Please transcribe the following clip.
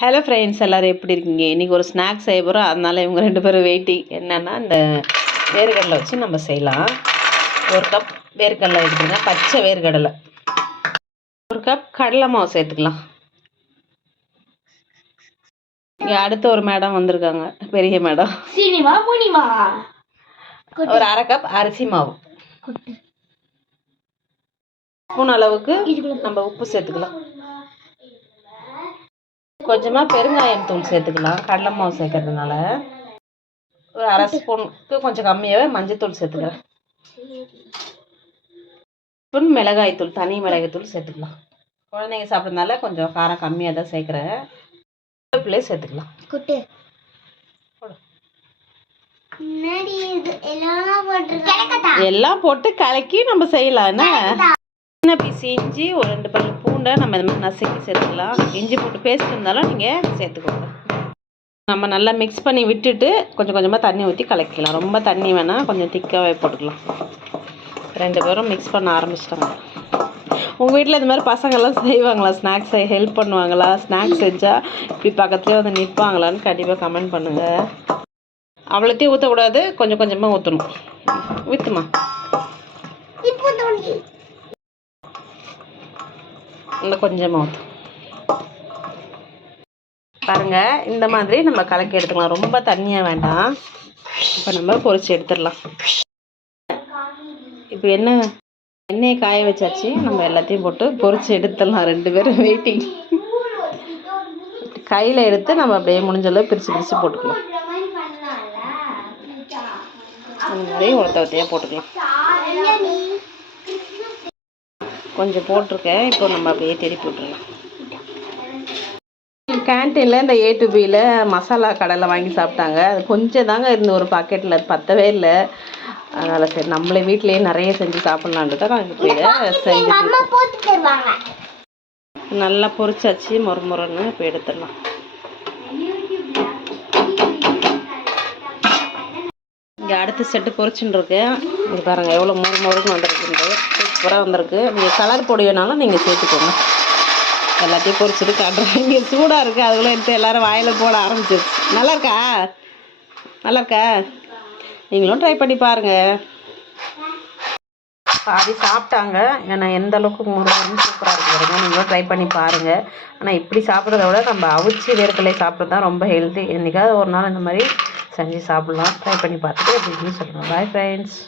Hello friends எல்லோரும் எப்படி இருக்கீங்க? இன்றைக்கி ஒரு ஸ்நாக்ஸ் செய்ய போகிறோம் அதனால இவங்க ரெண்டு பேரும் வெயிட்டிங் என்னென்னா இந்த வேர்க்கடலை வச்சு நம்ம செய்யலாம். ஒரு கப் வேர்க்கடலை எடுத்துங்க பச்சை வேர்க்கடலை. ஒரு கப் கடலை மாவு சேர்த்துக்கலாம். இங்கே அடுத்த ஒரு மேடம் வந்திருக்காங்க. பெரிய மேடம் ஒரு அரை கப் அரிசி மாவு. ஸ்பூன் அளவுக்கு நம்ம உப்பு சேர்த்துக்கலாம். கொஞ்சமாக பெருங்காயம் தூள் சேர்த்துக்கலாம். கடலை மாவு சேர்க்கறதுனால. ஒரு அரை ஸ்பூனுக்கு கொஞ்சம் கம்மியாகவே மஞ்சத்தூள் சேர்த்துக்கிறேன். ஸ்பூன் மிளகாய் தூள் தனி மிளகாய் தூள் சேர்த்துக்கலாம். குழந்தைங்க சாப்பிட்றதுனால கொஞ்சம் காரம் கம்மியாக தான் சேர்க்குறேன். வேப்பிலையே சேர்த்துக்கலாம். குட்டு. எல்லாம் போட்டு கலக்கி நம்ம செய்யலாம். என்ன? சின்ன பீஸ் இஞ்சி ஒரு ரெண்டு பல்லு பூண்டை நம்ம இது மாதிரி நசுக்கி சேர்த்துக்கலாம். இஞ்சி போட்டு பேஸ்ட் இருந்தாலும் நீங்கள் சேர்த்துக்கோங்க. நம்ம நல்லா மிக்ஸ் பண்ணி விட்டுட்டு கொஞ்சம் கொஞ்சமாக தண்ணி ஊற்றி கலக்கிக்கலாம். ரொம்ப தண்ணி வேணால் கொஞ்சம் திக்காகவே போட்டுக்கலாம். ரெண்டு பேரும் மிக்ஸ் பண்ண ஆரம்பிச்சிட்டாங்க. உங்கள் வீட்டில் இது மாதிரி பசங்கள்லாம் செய்வாங்களா? ஸ்நாக்ஸ் ஹெல்ப் பண்ணுவாங்களா? ஸ்நாக்ஸ் செஞ்சால் இப்படி பக்கத்துலேயே வந்து நிற்பாங்களான்னு கண்டிப்பாக கமெண்ட் பண்ணுங்கள் அவ்வளோத்தையும் ஊற்றக்கூடாது கொஞ்சம் கொஞ்சமாக ஊற்றணும் ஊற்றுமா இப்போ இன்னும் கொஞ்சமாக ஊற்றும் பாருங்க இந்த மாதிரி நம்ம கலக்கி எடுத்துக்கலாம். ரொம்ப தண்ணியாக வேண்டாம். இப்போ நம்ம பொரிச்சு எடுத்துடலாம். இப்போ என்ன எண்ணெயை காய வச்சாச்சு. நம்ம எல்லாத்தையும் போட்டு பொரிச்சு எடுத்துடலாம். ரெண்டு பேரும் வெயிட்டிங் கையில் எடுத்து நம்ம அப்படியே முடிஞ்ச அளவு பிரித்து பிரித்து போட்டுக்கலாம். அந்த மாதிரி ஒருத்த ஒருத்தையாக போட்டுக்கலாம். கொஞ்சம் போட்டிருக்கேன். இப்போ நம்ம அப்படியே திருப்பி விட்டுறலாம் கேன்டீனில் இந்த ஏ டு பியில் மசாலா கடலை வாங்கி சாப்பிட்டாங்க. அது கொஞ்சம் தாங்க இருந்து ஒரு பாக்கெட்டில் அது பத்தவே இல்லை. அதனால் சரி நம்மளே வீட்டிலேயே நிறைய செஞ்சு சாப்பிட்லான்ட்டு தான் நாங்கள் இப்போ இதை செஞ்சு நல்லா பொரிச்சாச்சு. மொறு மொறுன்னு இப்போ எடுத்துடலாம். இங்கே அடுத்த செட்டு பொரிச்சுன்னு இருக்கேன். இது பாருங்கள் எவ்வளோ மொறு மொறுன்னு வந்துருக்குன்றது சூப்பராக வந்திருக்கு. நீங்கள் கலர் பொடி வேணாலும் நீங்கள் சேர்த்துக்கோங்க. எல்லாத்தையும் பொரிச்சிட்டு காட்டுறேன். இங்கே சூடாக இருக்குது அதுக்குள்ளே எடுத்து எல்லோரும் வாயில் போட ஆரம்பிச்சிருச்சு. நல்லா இருக்கா? நல்லா இருக்கா? நீங்களும் ட்ரை பண்ணி பாருங்கள் பாதி சாப்பிட்டாங்க. ஏன்னா எந்த அளவுக்கு முருகன்னு சூப்பராக இருக்கு பாருங்க. நீங்களும் ட்ரை பண்ணி பாருங்கள் ஆனால் இப்படி சாப்பிட்றத விட நம்ம அவிச்சு வேர்க்கடலை சாப்பிட்றது தான் ரொம்ப ஹெல்த்தி என்றைக்காவது ஒரு நாள் இந்த மாதிரி செஞ்சு சாப்பிட்லாம். ட்ரை பண்ணி பார்த்துட்டு எப்படின்னு சொல்லுங்கள் பாய் ஃப்ரெண்ட்ஸ்